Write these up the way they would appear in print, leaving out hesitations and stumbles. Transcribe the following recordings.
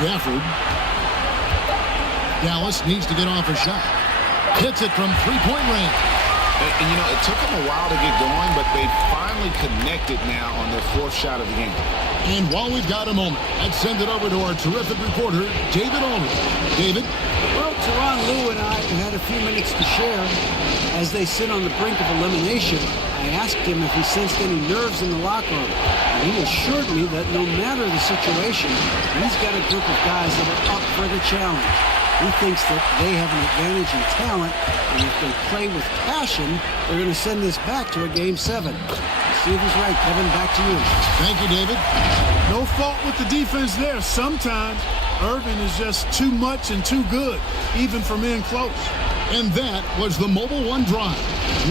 Gafford. Dallas needs to get off a shot. Hits it from three-point range. And, you know, it took them a while to get going, but they finally connected now on their fourth shot of the game. And while we've got a moment, let's send it over to our terrific reporter, David Aldridge. David? Well, Teron Lou and I have had a few minutes to share as they sit on the brink of elimination. I asked him if he sensed any nerves in the locker room, and he assured me that no matter the situation, he's got a group of guys that are up for the challenge. He thinks that they have an advantage in talent, and if they play with passion, they're going to send this back to a Game 7. See if he's right. Kevin, back to you. Thank you, David. No fault with the defense there. Sometimes Irving is just too much and too good, even from in close. And that was the Mobile One drive.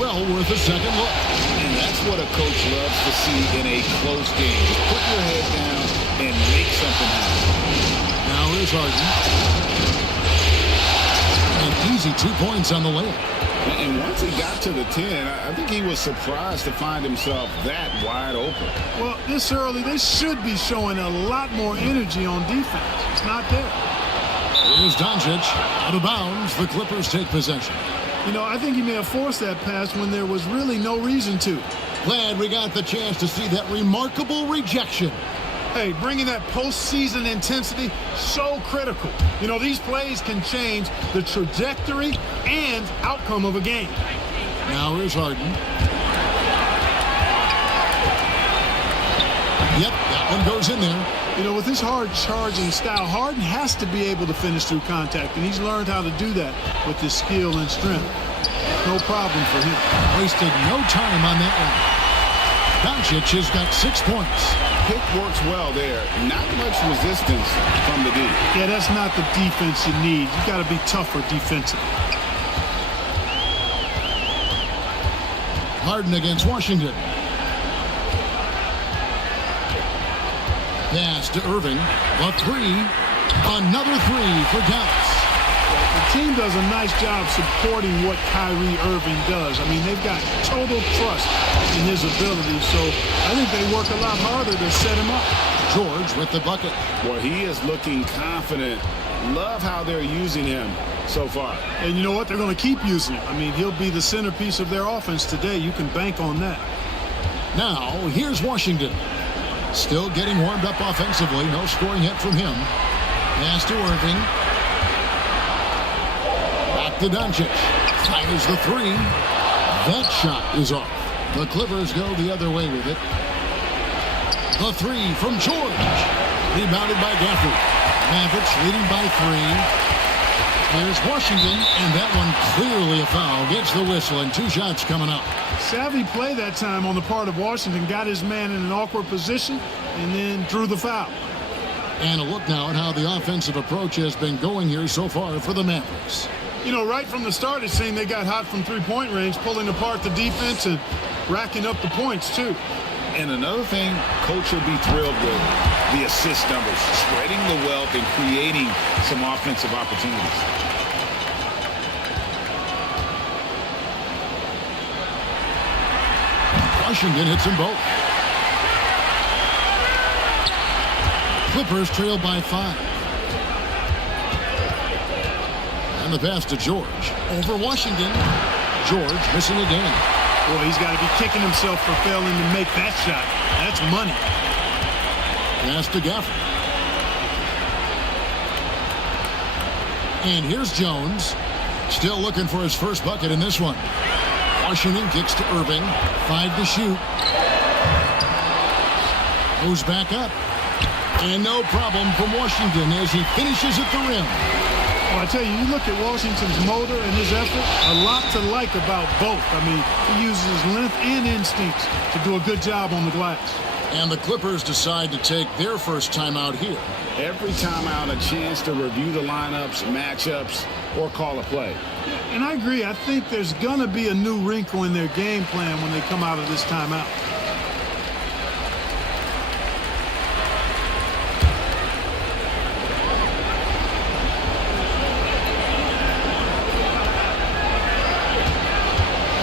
Well worth a second look. And that's what a coach loves to see in a close game. Just put your head down and make something happen. Now here's Harden. An easy 2 points on the layup. And once he got to the 10, I think he was surprised to find himself that wide open. Well, this early, they should be showing a lot more energy on defense. It's not there. Here's Doncic. Out of bounds. The Clippers take possession. You know, I think he may have forced that pass when there was really no reason to. Glad we got the chance to see that remarkable rejection. Hey, bringing that postseason intensity, so critical. You know, these plays can change the trajectory and outcome of a game. Now here's Harden. Yep, that one goes in there. You know, with his hard charging style, Harden has to be able to finish through contact, and he's learned how to do that with his skill and strength. No problem for him. Wasted no time on that one. Doncic has got 6 points. Pick works well there. Not much resistance from the D. Yeah, that's not the defense you need. You got to be tougher defensively. Harden against Washington. Pass to Irving. A three. Another three for Dallas. The team does a nice job supporting what Kyrie Irving does. I mean, they've got total trust in his ability, so I think they work a lot harder to set him up. George with the bucket. Boy, he is looking confident. Love how they're using him so far. And you know what? They're going to keep using him. I mean, he'll be the centerpiece of their offense today. You can bank on that. Now, here's Washington. Still getting warmed up offensively. No scoring yet from him. Pass to Irving. Back to Doncic. Fires the three. That shot is off. The Clippers go the other way with it. The three from George. Rebounded by Gafford. Mavericks leading by 3. Here's Washington, and that one clearly a foul. Gets the whistle, and 2 shots coming up. Savvy play that time on the part of Washington. Got his man in an awkward position, and then drew the foul. And a look now at how the offensive approach has been going here so far for the Mavericks. You know, right from the start, it seemed they got hot from three-point range, pulling apart the defense and racking up the points, too. And another thing, coach will be thrilled with the assist numbers, spreading the wealth and creating some offensive opportunities. Washington hits them both. Clippers trail by 5. And the pass to George. Over Washington. George missing again. Boy, he's got to be kicking himself for failing to make that shot. That's money. Pass to Gafford. And here's Jones. Still looking for his first bucket in this one. Washington kicks to Irving. 5 to shoot. Goes back up. And no problem from Washington as he finishes at the rim. Well, I tell you, you look at Washington's motor and his effort, a lot to like about both. I mean, he uses his length and instincts to do a good job on the glass. And the Clippers decide to take their first timeout here. Every timeout, a chance to review the lineups, matchups, or call a play. And I agree. I think there's going to be a new wrinkle in their game plan when they come out of this timeout.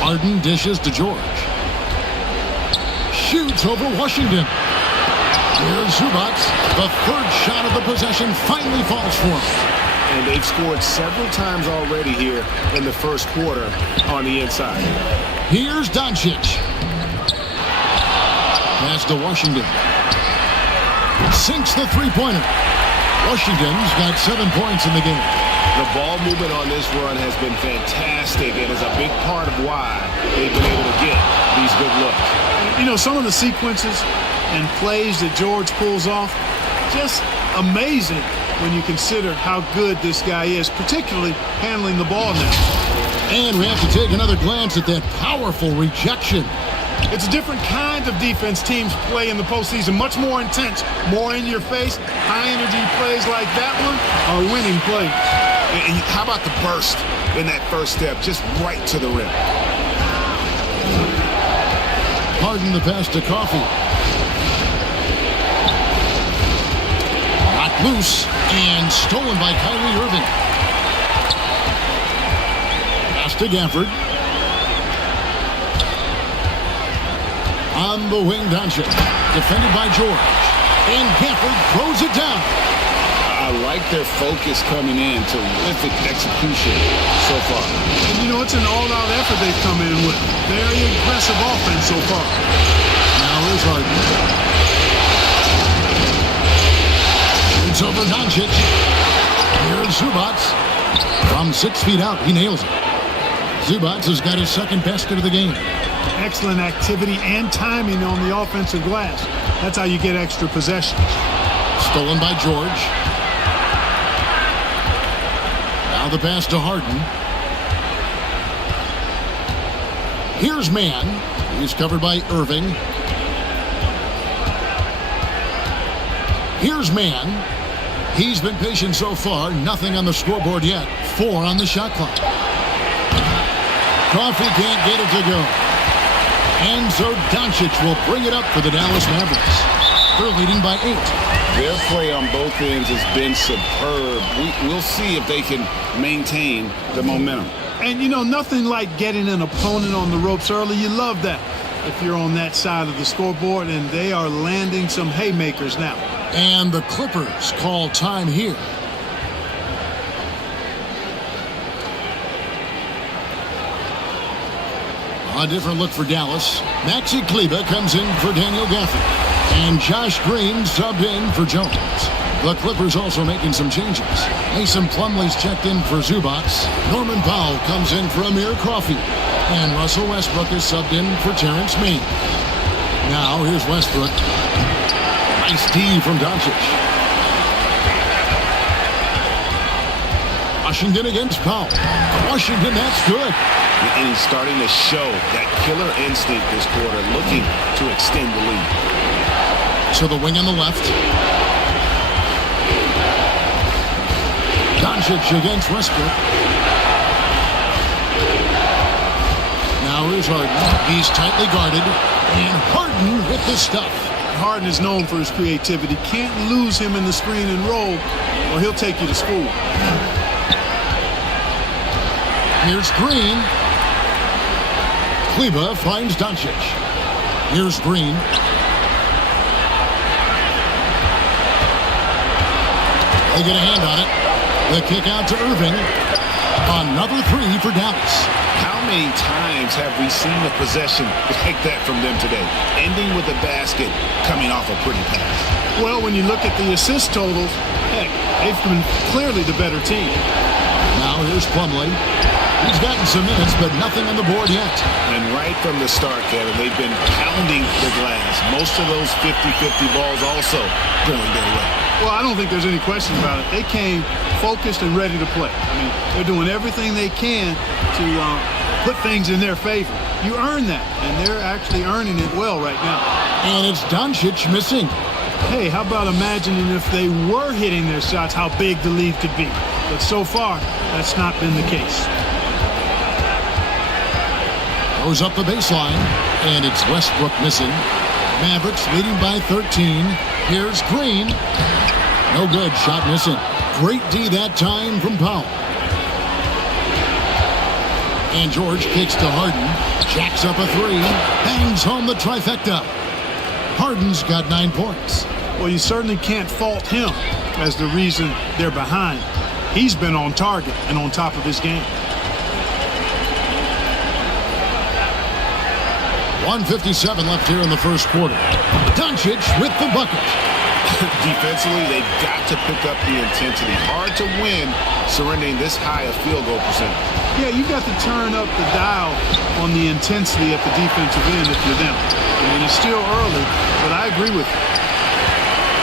Harden dishes to George. Shoots over Washington. Here's Zubac. The third shot of the possession finally falls for him. And they've scored several times already here in the first quarter on the inside. Here's Doncic. Pass to Washington. Sinks the three-pointer. Washington's got 7 points in the game. The ball movement on this run has been fantastic and is a big part of why they've been able to get these good looks. You know, some of the sequences and plays that George pulls off, just amazing when you consider how good this guy is, particularly handling the ball now. And we have to take another glance at that powerful rejection. It's a different kind of defense teams play in the postseason, much more intense, more in your face. High-energy plays like that one are winning plays. And how about the burst in that first step, just right to the rim? Harden the pass to Coffee. Knocked loose and stolen by Kyrie Irving. Pass to Gafford. On the wing, Doncic. Defended by George. And Gafford throws it down. I like their focus coming in. Terrific execution so far. And, you know, it's an all-out effort they've come in with. Very impressive offense so far. Now here's Harden. It's over Doncic. Here's Zubac. From 6 feet out, he nails it. Zubac has got his second basket of the game. Excellent activity and timing on the offensive glass. That's how you get extra possessions. Stolen by George. Now the pass to Harden. Here's Mann. He's covered by Irving. Here's Mann. He's been patient so far. Nothing on the scoreboard yet. 4 on the shot clock. Coffee can't get it to go. And so Doncic will bring it up for the Dallas Mavericks. They're leading by 8. Their play on both ends has been superb. We'll see if they can maintain the momentum. And, you know, nothing like getting an opponent on the ropes early. You love that if you're on that side of the scoreboard, and they are landing some haymakers now. And the Clippers call time here. A different look for Dallas. Maxi Kleber comes in for Daniel Gafford. And Josh Green subbed in for Jones. The Clippers also making some changes. Mason Plumlee's checked in for Zubac. Norman Powell comes in for Amir Coffey. And Russell Westbrook is subbed in for Terrence Mann. Now here's Westbrook. Nice D from Doncic. Washington against Powell. Washington, that's good. And he's starting to show that killer instinct this quarter, looking to extend the lead. To the wing on the left. Doncic against Westbrook. Now here's Harden. He's tightly guarded. And Harden with the stuff. Harden is known for his creativity. Can't lose him in the screen and roll, or he'll take you to school. Here's Green. Kleber finds Doncic. Here's Green. They get a hand on it. The kick out to Irving. Another 3 for Dallas. How many times have we seen a possession like that from them today, ending with a basket coming off a pretty pass? Well, when you look at the assist totals, heck, they've been clearly the better team. Now here's Plumlee. He's gotten some minutes, but nothing on the board yet. And right from the start, Kevin, they've been pounding the glass. Most of those 50-50 balls also going their way. Well, I don't think there's any question about it. They came focused and ready to play. I mean, they're doing everything they can to put things in their favor. You earn that, and they're actually earning it well right now. And it's Doncic missing. Hey, how about imagining if they were hitting their shots, how big the lead could be. But so far, that's not been the case. Goes up the baseline, and it's Westbrook missing. Mavericks leading by 13. Here's Green. No good, shot missing. Great D that time from Powell. And George kicks to Harden. Jacks up a 3. Bangs home the trifecta. Harden's got 9 points. Well, you certainly can't fault him as the reason they're behind. He's been on target and on top of his game. 1:57 left here in the first quarter. Doncic with the bucket. Defensively, they've got to pick up the intensity. Hard to win surrendering this high a field goal percentage. Yeah, you've got to turn up the dial on the intensity at the defensive end if you're them. I mean, it's still early, but I agree with you.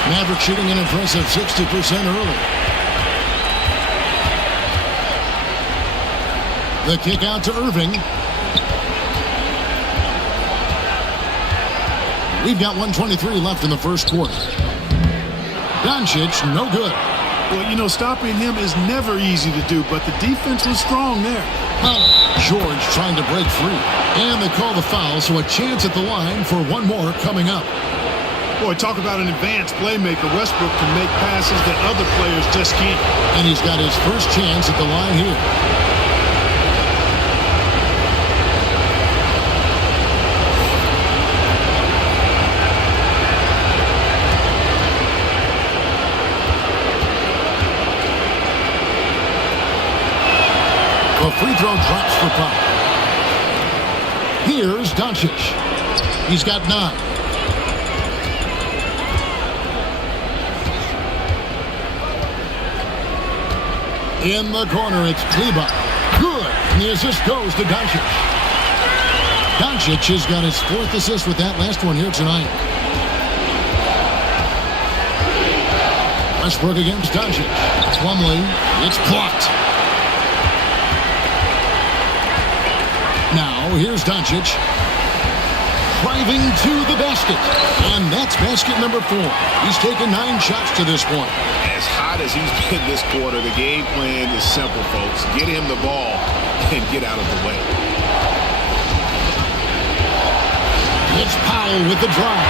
Mavericks shooting an impressive 60% early. The kick out to Irving. We've got 1:23 left in the first quarter. Doncic, no good. Well, you know, stopping him is never easy to do, but the defense was strong there. George trying to break free. And they call the foul, so a chance at the line for one more coming up. Boy, talk about an advanced playmaker. Westbrook can make passes that other players just can't. And he's got his first chance at the line here. The free throw drops for Pop. Here's Doncic. He's got 9. In the corner, it's Kleber. Good. And the assist goes to Doncic. Doncic has got his 4th assist with that last one here tonight. Westbrook against Doncic. Plumlee. It's blocked. Now, here's Doncic. Driving to the basket. And that's basket number 4. He's taken 9 shots to this point. As hot as he's been this quarter, the game plan is simple, folks. Get him the ball and get out of the way. It's Powell with the drive.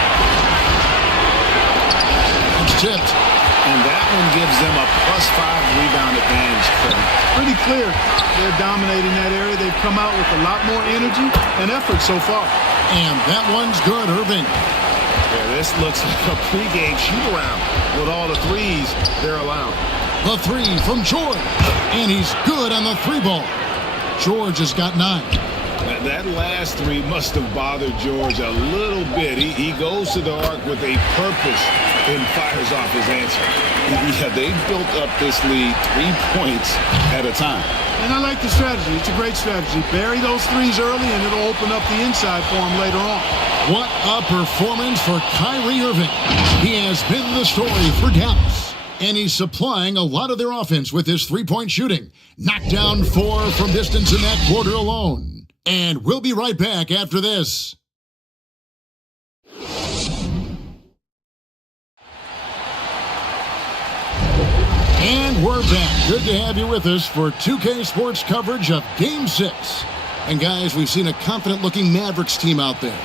It's tipped. And that one gives them a +5 rebound advantage. Pretty clear. They're dominating that area. They've come out with a lot more energy and effort so far. And that one's good, Irving. Yeah, this looks like a pregame shoot-around with all the threes they're allowed. The 3 from George. And he's good on the 3 ball. George has got 9. That last 3 must have bothered George a little bit. He goes to the arc with a purpose and fires off his answer. Yeah, they've built up this lead 3 points at a time. And I like the strategy. It's a great strategy. Bury those 3s early, and it'll open up the inside for him later on. What a performance for Kyrie Irving. He has been the story for Dallas. And he's supplying a lot of their offense with his 3-point shooting. Knocked down 4 from distance in that quarter alone. And we'll be right back after this. And we're back. Good to have you with us for 2K Sports coverage of Game 6. And guys, we've seen a confident-looking Mavericks team out there.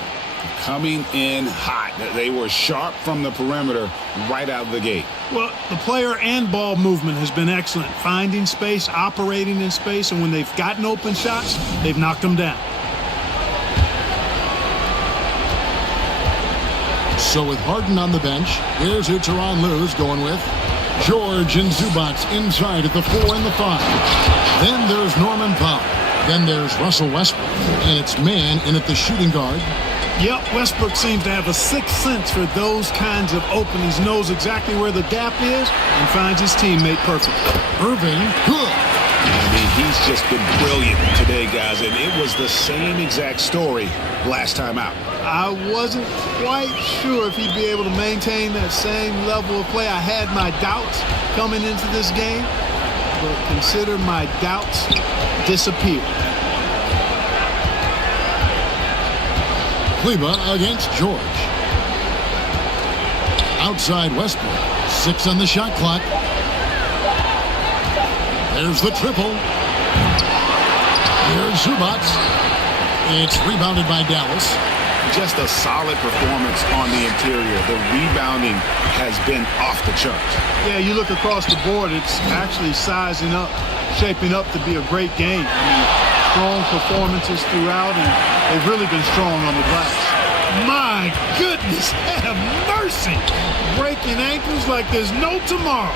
Coming in hot. They were sharp from the perimeter right out of the gate. Well, the player and ball movement has been excellent. Finding space, operating in space, and when they've gotten open shots, they've knocked them down. So with Harden on the bench, here's who Tyronn Lue's going with. George and Zubac inside at the 4 and the 5. Then there's Norman Powell. Then there's Russell Westbrook. And it's man in at the shooting guard. Yep, Westbrook seems to have a sixth sense for those kinds of openings, knows exactly where the gap is, and finds his teammate perfect. Irving, good. I mean, he's just been brilliant today, guys, and it was the same exact story last time out. I wasn't quite sure if he'd be able to maintain that same level of play. I had my doubts coming into this game, but consider my doubts disappeared. Kleber against George. Outside Westbrook. 6 on the shot clock. There's the triple. Here's Zubac. It's rebounded by Dallas. Just a solid performance on the interior. The rebounding has been off the charts. Yeah, you look across the board, it's actually sizing up, shaping up to be a great game. I mean, strong performances throughout, and they've really been strong on the glass. My goodness, have mercy. Breaking ankles like there's no tomorrow.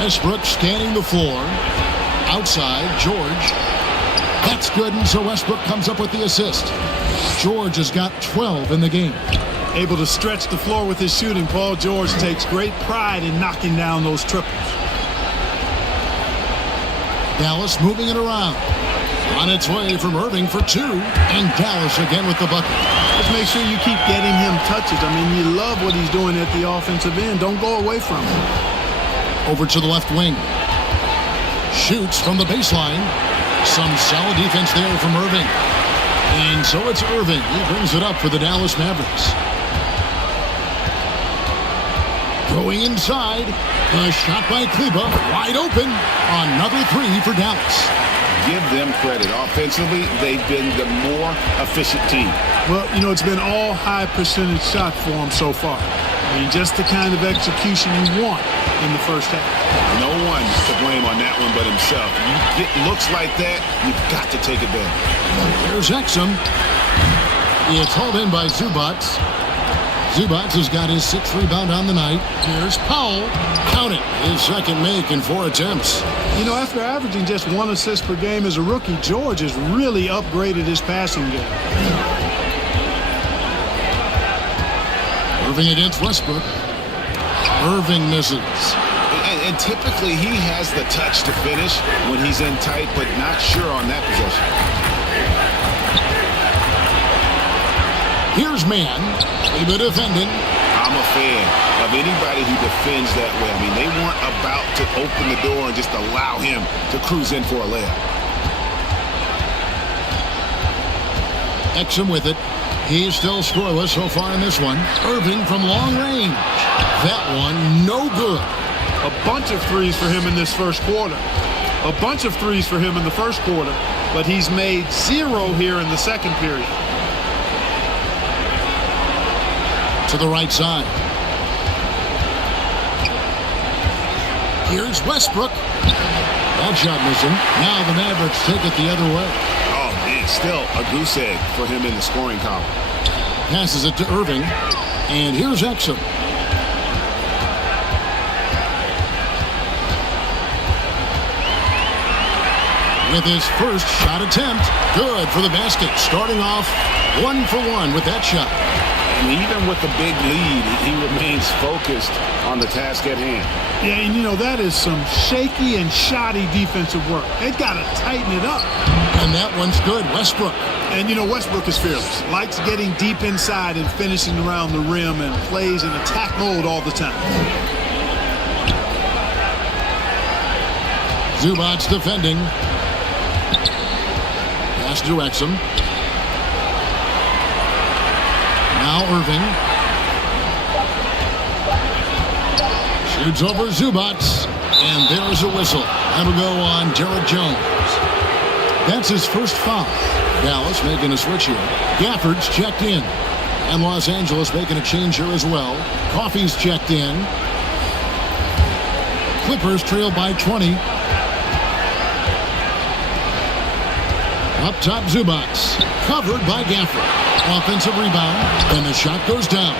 Westbrook scanning the floor. Outside, George. That's good, and so Westbrook comes up with the assist. George has got 12 in the game. Able to stretch the floor with his shooting, Paul George takes great pride in knocking down those triples. Dallas moving it around. On its way from Irving for two, and Dallas again with the bucket. Just make sure you keep getting him touches. I mean, you love what he's doing at the offensive end. Don't go away from him. Over to the left wing. Shoots from the baseline. Some solid defense there from Irving. And so it's Irving. He brings it up for the Dallas Mavericks. Going inside. The shot by Kleba. Wide open. Another three for Dallas. Give them credit. Offensively, they've been the more efficient team. Well, you know, it's been all high percentage shots for them so far. I mean, just the kind of execution you want in the first half. No one to blame on that one but himself. You get looks like that, you've got to take advantage. Here's Exum. It's hauled in by Zubac. Zubac has got his 6th rebound on the night. Here's Powell. Count it. His second make in 4 attempts. You know, after averaging just 1 assist per game as a rookie, George has really upgraded his passing game. Irving against Westbrook. Irving misses. And typically he has the touch to finish when he's in tight, but not sure on that possession. Here's Mann. Kleba defending. I'm a fan of anybody who defends that way. I mean, they weren't about to open the door and just allow him to cruise in for a layup. Exum with it. He's still scoreless so far in this one. Irving from long range. That one, no good. A bunch of threes for him in this first quarter. A bunch of threes for him in the first quarter, but he's made 0 here in the second period. To the right side. Here's Westbrook. That shot missing. Now the Mavericks take it the other way. Oh, man, still a goose egg for him in the scoring column. Passes it to Irving. And here's Exum. With his first shot attempt. Good for the basket. Starting off 1 for 1 with that shot. And even with the big lead, he remains focused on the task at hand. Yeah, and you know, that is some shaky and shoddy defensive work. They've got to tighten it up. And that one's good. Westbrook. And you know, Westbrook is fearless. Likes getting deep inside and finishing around the rim and plays in attack mode all the time. Zubac defending. Pass to Exum. Now Irving. Shoots over Zubac. And there's a whistle. That'll go on Derek Jones. That's his first foul. Dallas making a switch here. Gafford's checked in. And Los Angeles making a change here as well. Coffey's checked in. Clippers trail by 20. Up top, Zubac. Covered by Gafford. Offensive rebound, and the shot goes down.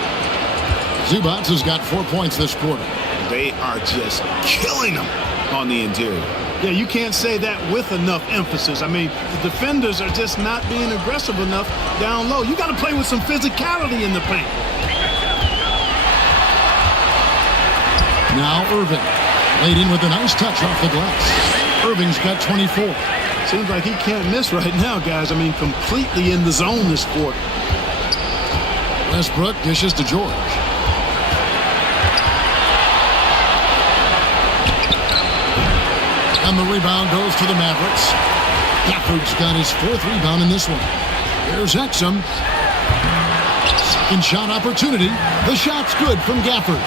Zubac has got 4 points this quarter. They are just killing them on the interior. Yeah, you can't say that with enough emphasis. I mean, the defenders are just not being aggressive enough down low. You got to play with some physicality in the paint. Now Irving. Laid in with a nice touch off the glass. Irving's got 24. Seems like he can't miss right now, guys. I mean, completely in the zone this quarter. Westbrook dishes to George. And the rebound goes to the Mavericks. Gafford's got his 4th rebound in this one. Here's Exum. Second shot opportunity. The shot's good from Gafford.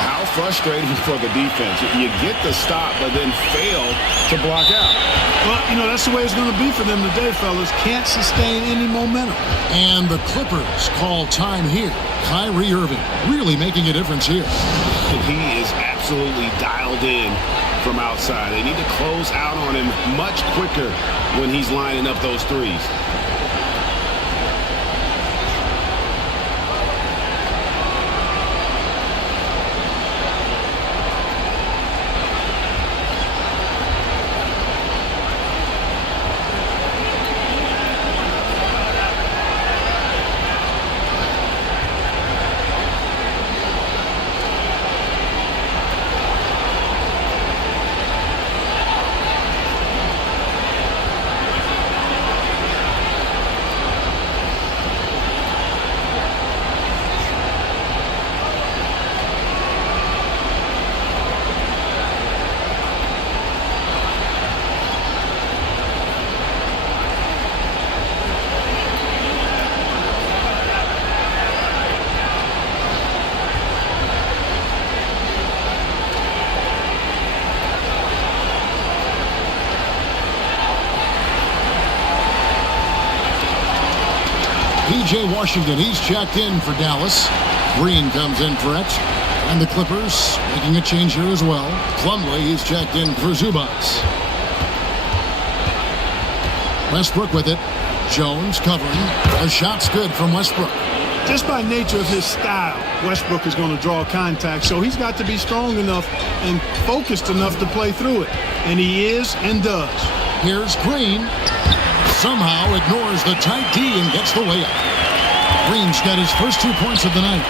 How frustrating for the defense. You get the stop, but then fail to block out. Well, you know, that's the way it's going to be for them today, fellas. Can't sustain any momentum. And the Clippers call time here. Kyrie Irving really making a difference here. and he is absolutely dialed in from outside. They need to close out on him much quicker when he's lining up those threes. P.J. Washington, he's checked in for Dallas. Green comes in for X. And the Clippers making a change here as well. Plumlee, he's checked in for Zubats. Westbrook with it. Jones covering. A shot's good from Westbrook. Just by nature of his style, Westbrook is going to draw contact, so he's got to be strong enough and focused enough to play through it. And he is and does. Here's Green. Somehow ignores the tight D and gets the layup. Green's got his first 2 points of the night.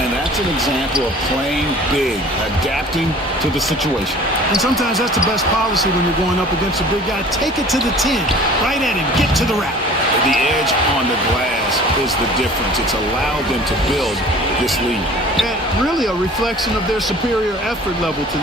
And that's an example of playing big, adapting to the situation. And sometimes that's the best policy when you're going up against a big guy. Take it to the 10, right at him, get to the rack. The edge on the glass is the difference. It's allowed them to build this lead. And really a reflection of their superior effort level to